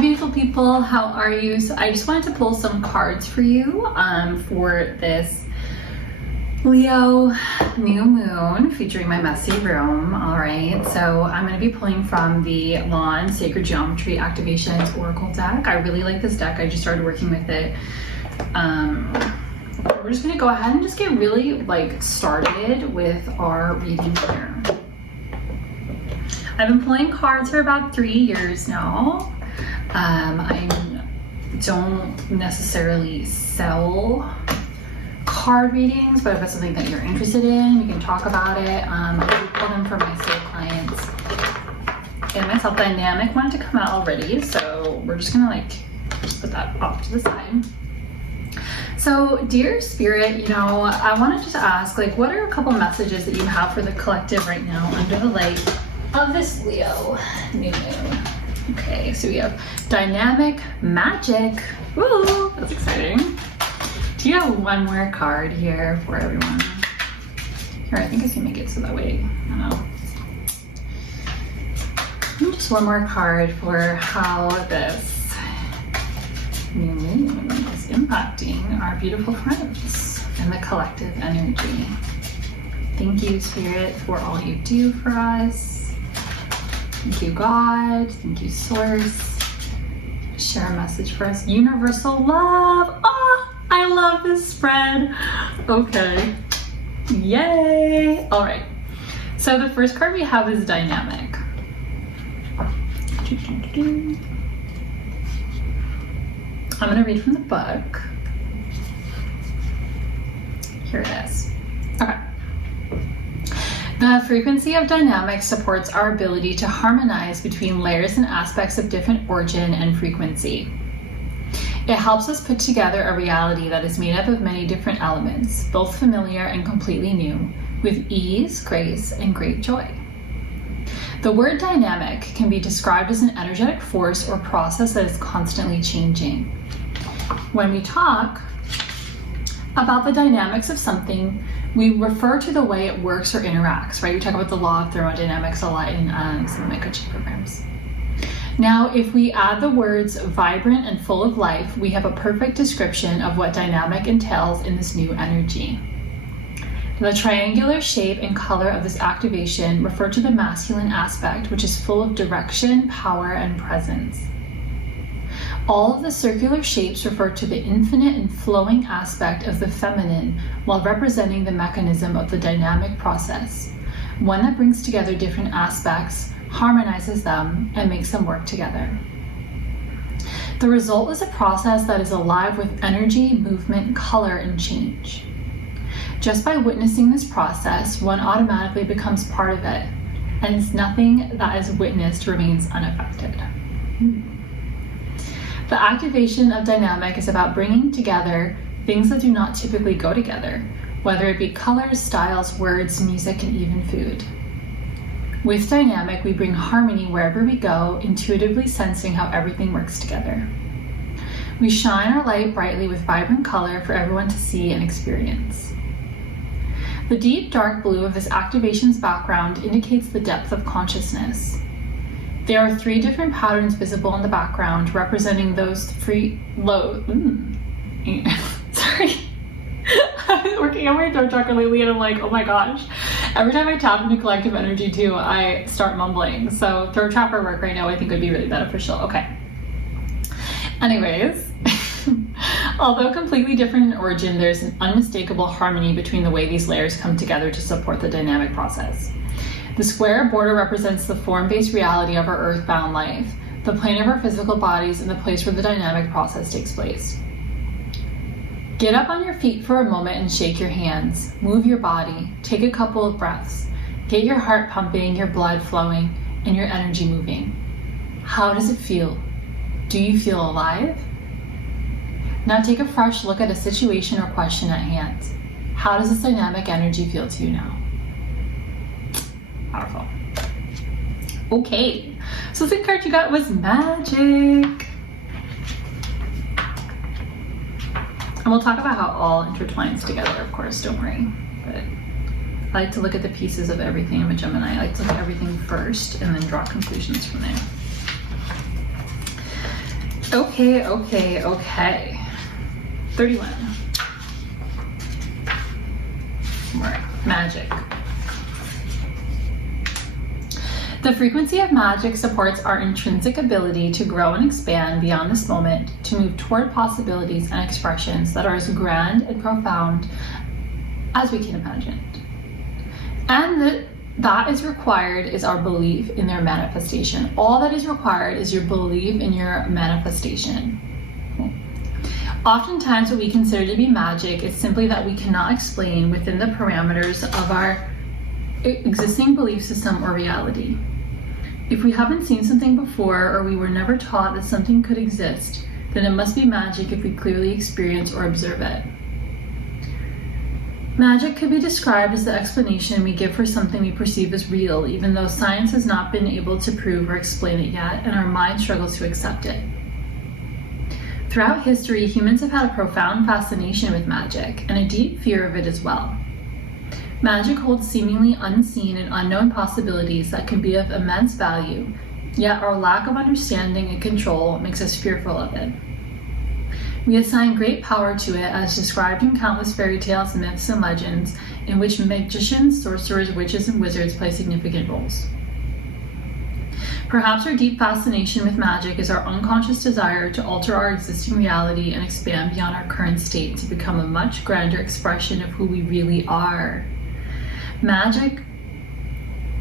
Hi beautiful people, how are you? So I just wanted to pull some cards for you for this Leo new moon featuring my messy room. All right, so I'm going to be pulling from the Lawn Sacred Geometry Activations Oracle deck. I really like this deck. I just started working with it. We're just going to go ahead and just get really started with our reading here. I've been pulling cards for about 3 years now. I don't necessarily sell card readings, but if it's something that you're interested in, we can talk about it. I do pull them for my soul clients. And my self dynamic wanted to come out already, so we're just gonna put that off to the side. So dear spirit, I want to just ask, what are a couple messages that you have for the collective right now under the light of this Leo new moon? Okay, so we have dynamic magic. Woo, that's exciting. Do you have one more card here for everyone? Here, I think I can make it so that way, I don't know. And just one more card for how this new moon is impacting our beautiful friends and the collective energy. Thank you, Spirit, for all you do for us. Thank you, God. Thank you, Source. Share a message for us. Universal love. Oh, I love this spread. Okay. Yay. All right. So the first card we have is dynamic. I'm going to read from the book. Here it is. Okay. The frequency of dynamic supports our ability to harmonize between layers and aspects of different origin and frequency. It helps us put together a reality that is made up of many different elements, both familiar and completely new, with ease, grace, and great joy. The word dynamic can be described as an energetic force or process that is constantly changing. When we talk about the dynamics of something, we refer to the way it works or interacts, right? We talk about the law of thermodynamics a lot in some of my coaching programs. Now, if we add the words vibrant and full of life, we have a perfect description of what dynamic entails in this new energy. The triangular shape and color of this activation refer to the masculine aspect, which is full of direction, power, and presence. All of the circular shapes refer to the infinite and flowing aspect of the feminine, while representing the mechanism of the dynamic process, one that brings together different aspects, harmonizes them, and makes them work together. The result is a process that is alive with energy, movement, color, and change. Just by witnessing this process, one automatically becomes part of it, and nothing that is witnessed remains unaffected. The activation of dynamic is about bringing together things that do not typically go together, whether it be colors, styles, words, music, and even food. With dynamic, we bring harmony wherever we go, intuitively sensing how everything works together. We shine our light brightly with vibrant color for everyone to see and experience. The deep dark blue of this activation's background indicates the depth of consciousness. There are 3 different patterns visible in the background, representing those sorry. I've been working on my throat chakra lately and I'm like, oh my gosh. Every time I tap into collective energy too, I start mumbling. So throat chakra work right now I think would be really beneficial. Okay. Anyways, although completely different in origin, there's an unmistakable harmony between the way these layers come together to support the dynamic process. The square border represents the form-based reality of our earthbound life, the plane of our physical bodies, and the place where the dynamic process takes place. Get up on your feet for a moment and shake your hands. Move your body. Take a couple of breaths. Get your heart pumping, your blood flowing, and your energy moving. How does it feel? Do you feel alive? Now take a fresh look at a situation or question at hand. How does this dynamic energy feel to you now? Powerful. Okay, so the card you got was magic. And we'll talk about how it all intertwines together, of course, don't worry. But I like to look at the pieces of everything. I'm a Gemini. I like to look at everything first and then draw conclusions from there. Okay. 31. More magic. The frequency of magic supports our intrinsic ability to grow and expand beyond this moment, to move toward possibilities and expressions that are as grand and profound as we can imagine. And that is required is our belief in their manifestation. All that is required is your belief in your manifestation. Oftentimes, what we consider to be magic is simply that we cannot explain within the parameters of our existing belief system or reality. If we haven't seen something before, or we were never taught that something could exist, then it must be magic if we clearly experience or observe it. Magic could be described as the explanation we give for something we perceive as real, even though science has not been able to prove or explain it yet, and our mind struggles to accept it. Throughout history, humans have had a profound fascination with magic, and a deep fear of it as well. Magic holds seemingly unseen and unknown possibilities that can be of immense value, yet our lack of understanding and control makes us fearful of it. We assign great power to it, as described in countless fairy tales, myths, and legends, in which magicians, sorcerers, witches, and wizards play significant roles. Perhaps our deep fascination with magic is our unconscious desire to alter our existing reality and expand beyond our current state to become a much grander expression of who we really are. Magic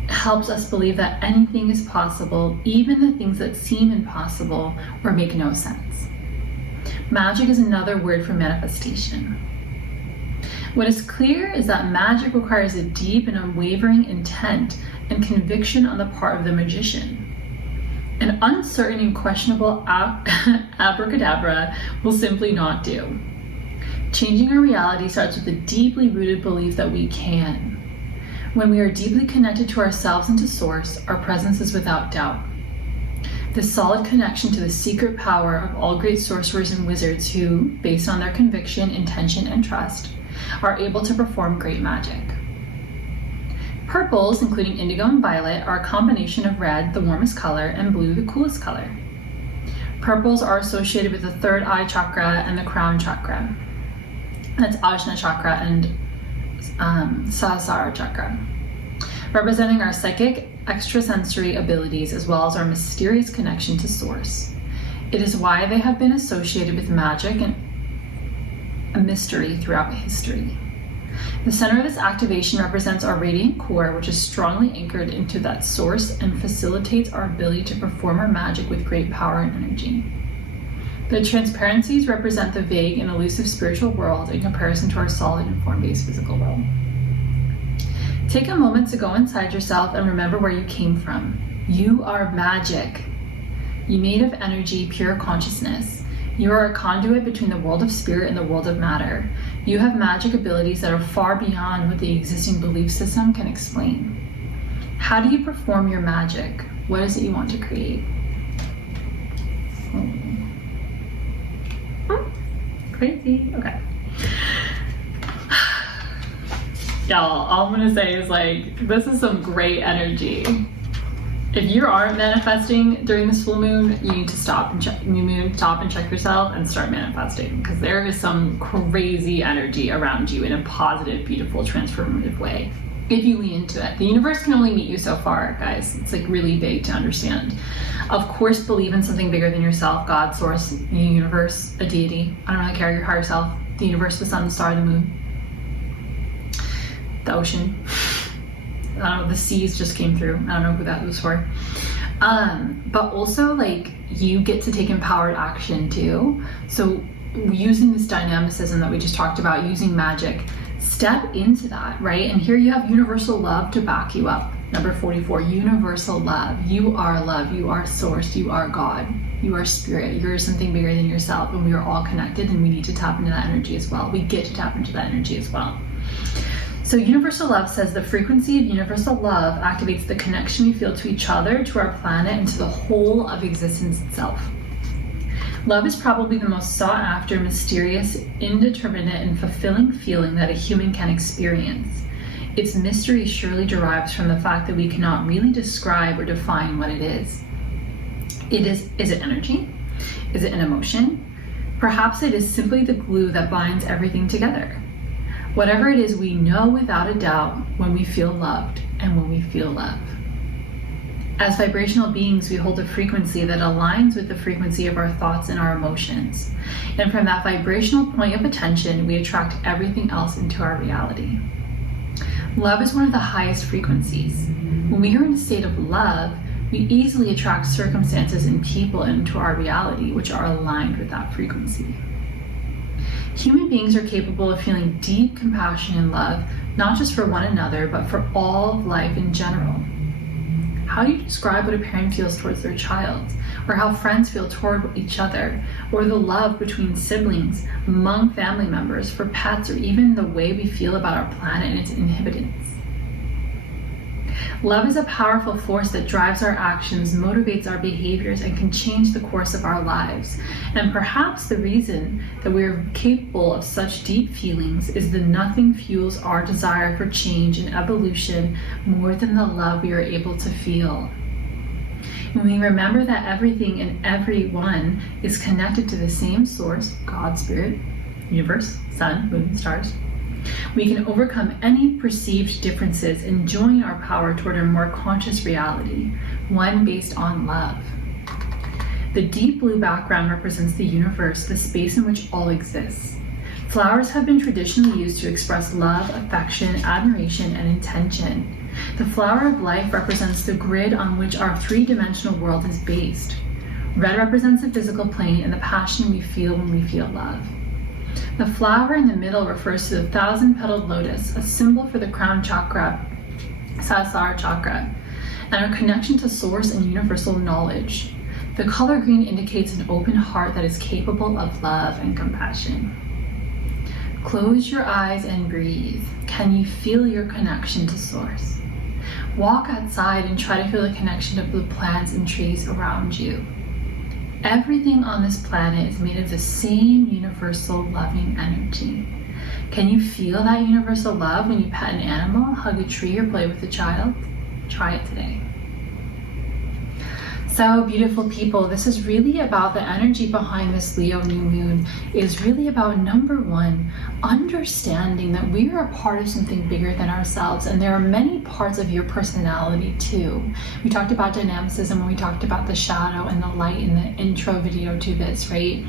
helps us believe that anything is possible, even the things that seem impossible or make no sense. Magic is another word for manifestation. What is clear is that magic requires a deep and unwavering intent and conviction on the part of the magician. An uncertain and questionable abracadabra will simply not do. Changing our reality starts with a deeply rooted belief that we can. When we are deeply connected to ourselves and to Source, our presence is without doubt. This solid connection to the secret power of all great sorcerers and wizards who, based on their conviction, intention, and trust, are able to perform great magic. Purples, including indigo and violet, are a combination of red, the warmest color, and blue, the coolest color. Purples are associated with the third eye chakra and the crown chakra. That's Ajna chakra and Sahasrara chakra, representing our psychic, extrasensory abilities as well as our mysterious connection to Source. It is why they have been associated with magic and a mystery throughout history. The center of this activation represents our radiant core, which is strongly anchored into that Source and facilitates our ability to perform our magic with great power and energy. The transparencies represent the vague and elusive spiritual world in comparison to our solid and form-based physical world. Take a moment to go inside yourself and remember where you came from. You are magic. You're made of energy, pure consciousness. You are a conduit between the world of spirit and the world of matter. You have magic abilities that are far beyond what the existing belief system can explain. How do you perform your magic? What is it you want to create? Crazy. Okay. Y'all, all I'm gonna say is like, this is some great energy. If you aren't manifesting during this full moon, you need to stop and check yourself and start manifesting, because there is some crazy energy around you in a positive, beautiful, transformative way. If you lean into it, the universe can only meet you so far, guys. It's like really big to understand. Of course, believe in something bigger than yourself: God, Source, the universe, a deity. I don't really care, your higher self, the universe, the sun, the star, the moon, the ocean. I don't know, the seas just came through. I don't know who that was for. But also, like, you get to take empowered action too. So using this dynamicism that we just talked about, using magic, step into that, right? And here you have universal love to back you up. Number 44, universal love. You are love, you are Source, you are God, you are spirit, you're something bigger than yourself, and we are all connected, and we need to tap into that energy as well. We get to tap into that energy as well. So universal love says the frequency of universal love activates the connection we feel to each other, to our planet, and to the whole of existence itself. Love is probably the most sought after, mysterious, indeterminate, and fulfilling feeling that a human can experience. Its mystery surely derives from the fact that we cannot really describe or define what it is. Is it energy? Is it an emotion? Perhaps it is simply the glue that binds everything together. Whatever it is, we know without a doubt when we feel loved and when we feel love. As vibrational beings, we hold a frequency that aligns with the frequency of our thoughts and our emotions. And from that vibrational point of attention, we attract everything else into our reality. Love is one of the highest frequencies. When we are in a state of love, we easily attract circumstances and people into our reality which are aligned with that frequency. Human beings are capable of feeling deep compassion and love, not just for one another, but for all of life in general. How do you describe what a parent feels towards their child, or how friends feel toward each other, or the love between siblings, among family members, for pets, or even the way we feel about our planet and its inhabitants? Love is a powerful force that drives our actions, motivates our behaviors, and can change the course of our lives. And perhaps the reason that we are capable of such deep feelings is that nothing fuels our desire for change and evolution more than the love we are able to feel. When we remember that everything and everyone is connected to the same source, God, Spirit, universe, sun, moon, stars, we can overcome any perceived differences and join our power toward a more conscious reality, one based on love. The deep blue background represents the universe, the space in which all exists. Flowers have been traditionally used to express love, affection, admiration, and intention. The flower of life represents the grid on which our three-dimensional world is based. Red represents the physical plane and the passion we feel when we feel love. The flower in the middle refers to the 1,000-petaled lotus, a symbol for the crown chakra, Sahasrara chakra, and our connection to source and universal knowledge. The color green indicates an open heart that is capable of love and compassion. Close your eyes and breathe. Can you feel your connection to source? Walk outside and try to feel the connection of the plants and trees around you. Everything on this planet is made of the same universal loving energy. Can you feel that universal love when you pet an animal, hug a tree, or play with a child? Try it today. So beautiful people, this is really about the energy behind this Leo new moon is really about, number one, understanding that we are a part of something bigger than ourselves, and there are many parts of your personality too. We talked about dynamicism when we talked about the shadow and the light in the intro video to this, right?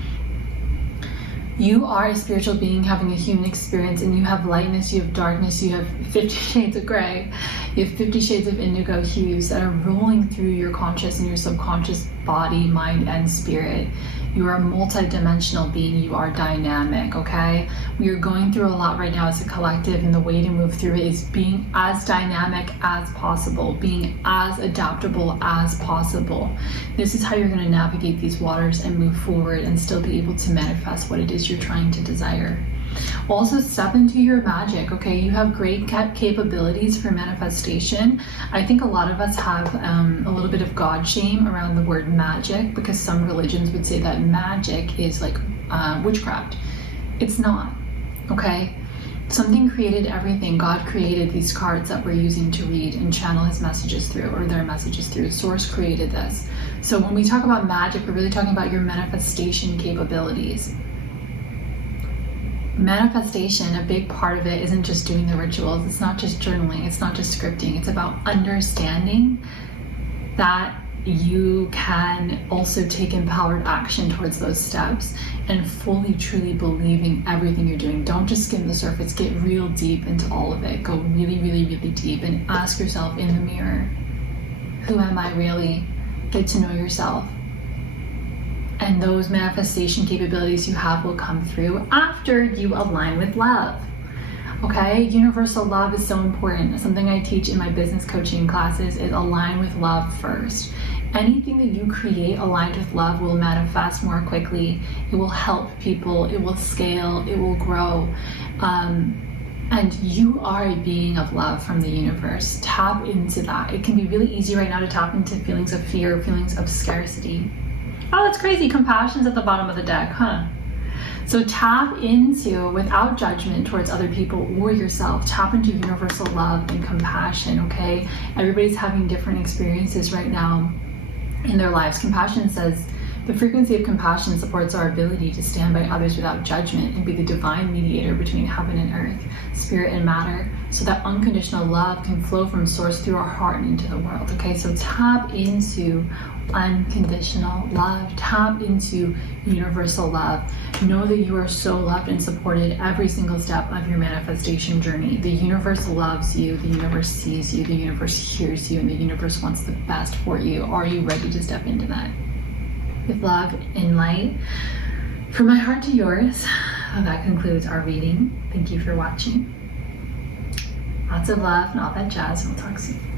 You are a spiritual being having a human experience, and you have lightness, you have darkness, you have 50 shades of gray, you have 50 shades of indigo hues that are rolling through your conscious and your subconscious body, mind, and spirit. You are a multi-dimensional being. You are dynamic, okay? We are going through a lot right now as a collective, and the way to move through it is being as dynamic as possible, being as adaptable as possible. This is how you're going to navigate these waters and move forward and still be able to manifest what it is you're trying to desire. Also, step into your magic, okay? You have great capabilities for manifestation. I think a lot of us have a little bit of God shame around the word magic, because some religions would say that magic is like witchcraft. It's not, okay? Something created everything. God created these cards that we're using to read and channel his messages through, or their messages through. Source created this. So when we talk about magic, we're really talking about your manifestation capabilities. Manifestation, a big part of it isn't just doing the rituals. It's not just journaling. It's not just scripting. It's about understanding that you can also take empowered action towards those steps and fully, truly believing everything you're doing. Don't just skim the surface. Get real deep into all of it. Go really, really, really deep and ask yourself in the mirror, who am I really? Get to know yourself. And those manifestation capabilities you have will come through after you align with love. Okay, universal love is so important. Something I teach in my business coaching classes is align with love first. Anything that you create aligned with love will manifest more quickly. It will help people, it will scale, it will grow. And you are a being of love from the universe. Tap into that. It can be really easy right now to tap into feelings of fear, feelings of scarcity. Oh, that's crazy. Compassion's at the bottom of the deck, huh? So tap into, without judgment towards other people or yourself, tap into universal love and compassion, okay? Everybody's having different experiences right now in their lives. Compassion says The frequency of compassion supports our ability to stand by others without judgment and be the divine mediator between heaven and earth, spirit and matter, so that unconditional love can flow from source through our heart and into the world. Okay, so tap into unconditional love, tap into universal love. Know that you are so loved and supported every single step of your manifestation journey. The universe loves you, the universe sees you, the universe hears you, and the universe wants the best for you. Are you ready to step into that? With love and light, from my heart to yours. That concludes our reading. Thank you for watching. Lots of love and all that jazz, and we'll talk soon.